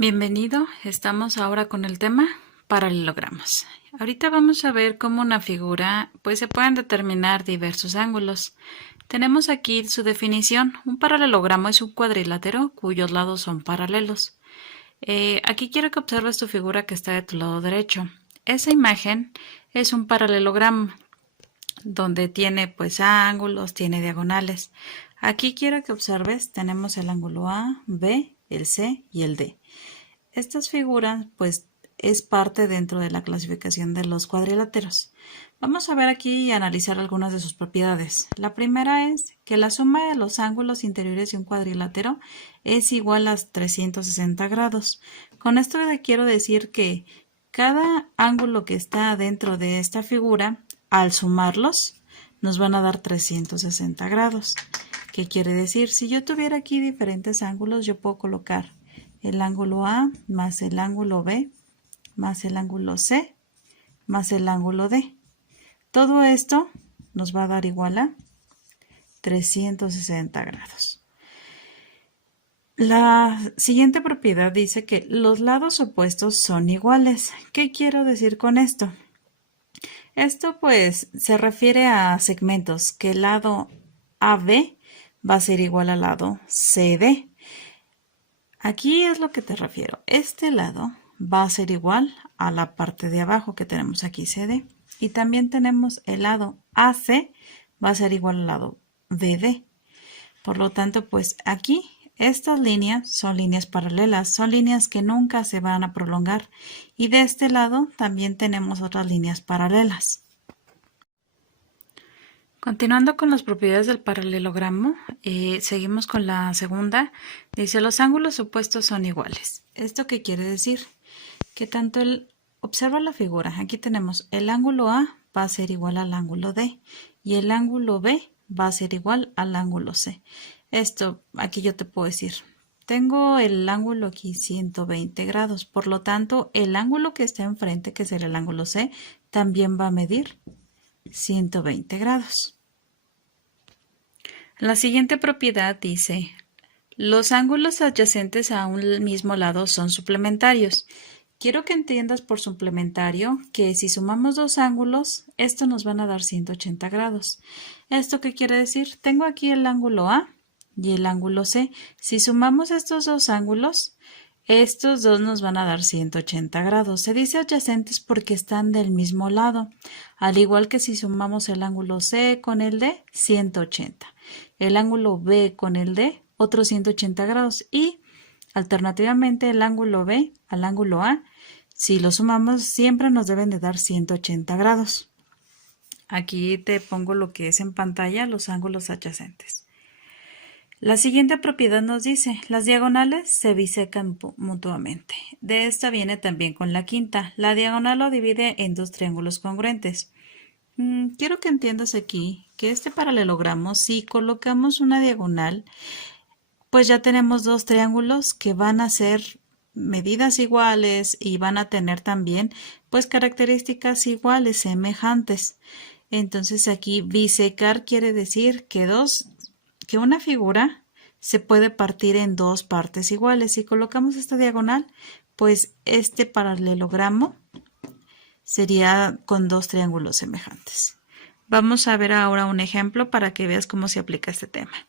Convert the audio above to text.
Bienvenido, estamos ahora con el tema paralelogramas. Ahorita vamos a ver cómo una figura, pues se pueden determinar diversos ángulos. Tenemos aquí su definición. Un paralelogramo es un cuadrilátero cuyos lados son paralelos. Aquí quiero que observes tu figura que está de tu lado derecho. Esa imagen es un paralelogramo donde tiene pues ángulos, tiene diagonales. Aquí quiero que observes, tenemos el ángulo A, B, el C y el D. Estas figuras pues es parte dentro de la clasificación de los cuadriláteros. Vamos a ver aquí y analizar algunas de sus propiedades. La primera es que la suma de los ángulos interiores de un cuadrilátero es igual a 360 grados. Con esto quiero decir que cada ángulo que está dentro de esta figura, al sumarlos, nos van a dar 360 grados. ¿Qué quiere decir? Si yo tuviera aquí diferentes ángulos, yo puedo colocar el ángulo A más el ángulo B más el ángulo C más el ángulo D. Todo esto nos va a dar igual a 360 grados. La siguiente propiedad dice que los lados opuestos son iguales. ¿Qué quiero decir con esto? Esto pues se refiere a segmentos, que el lado AB va a ser igual al lado CD. Aquí es lo que te refiero. Este lado va a ser igual a la parte de abajo que tenemos aquí CD. Y también tenemos el lado AC va a ser igual al lado BD. Por lo tanto, pues aquí estas líneas son líneas paralelas, son líneas que nunca se van a prolongar. Y de este lado también tenemos otras líneas paralelas. Continuando con las propiedades del paralelogramo, seguimos con la segunda. Dice, los ángulos opuestos son iguales. ¿Esto qué quiere decir? Que tanto observa la figura, aquí tenemos el ángulo A va a ser igual al ángulo D y el ángulo B va a ser igual al ángulo C. Esto, aquí yo te puedo decir, tengo el ángulo aquí 120 grados, por lo tanto, el ángulo que está enfrente, que será el ángulo C, también va a medir 120 grados. La siguiente propiedad dice, los ángulos adyacentes a un mismo lado son suplementarios. Quiero que entiendas por suplementario que si sumamos dos ángulos, esto nos van a dar 180 grados. ¿Esto qué quiere decir? Tengo aquí el ángulo A y el ángulo C. Si sumamos estos dos ángulos, estos dos nos van a dar 180 grados. Se dice adyacentes porque están del mismo lado. Al igual que si sumamos el ángulo C con el D, 180. El ángulo B con el D, otros 180 grados. Y alternativamente el ángulo B al ángulo A, si lo sumamos, siempre nos deben de dar 180 grados. Aquí te pongo lo que es en pantalla, los ángulos adyacentes. La siguiente propiedad nos dice, las diagonales se bisecan mutuamente. De esta viene también con la quinta. La diagonal lo divide en dos triángulos congruentes. Quiero que entiendas aquí que este paralelogramo, si colocamos una diagonal, pues ya tenemos dos triángulos que van a ser medidas iguales y van a tener también pues características iguales, semejantes. Entonces aquí bisecar quiere decir que una figura se puede partir en dos partes iguales. Si colocamos esta diagonal, pues este paralelogramo sería con dos triángulos semejantes. Vamos a ver ahora un ejemplo para que veas cómo se aplica este tema.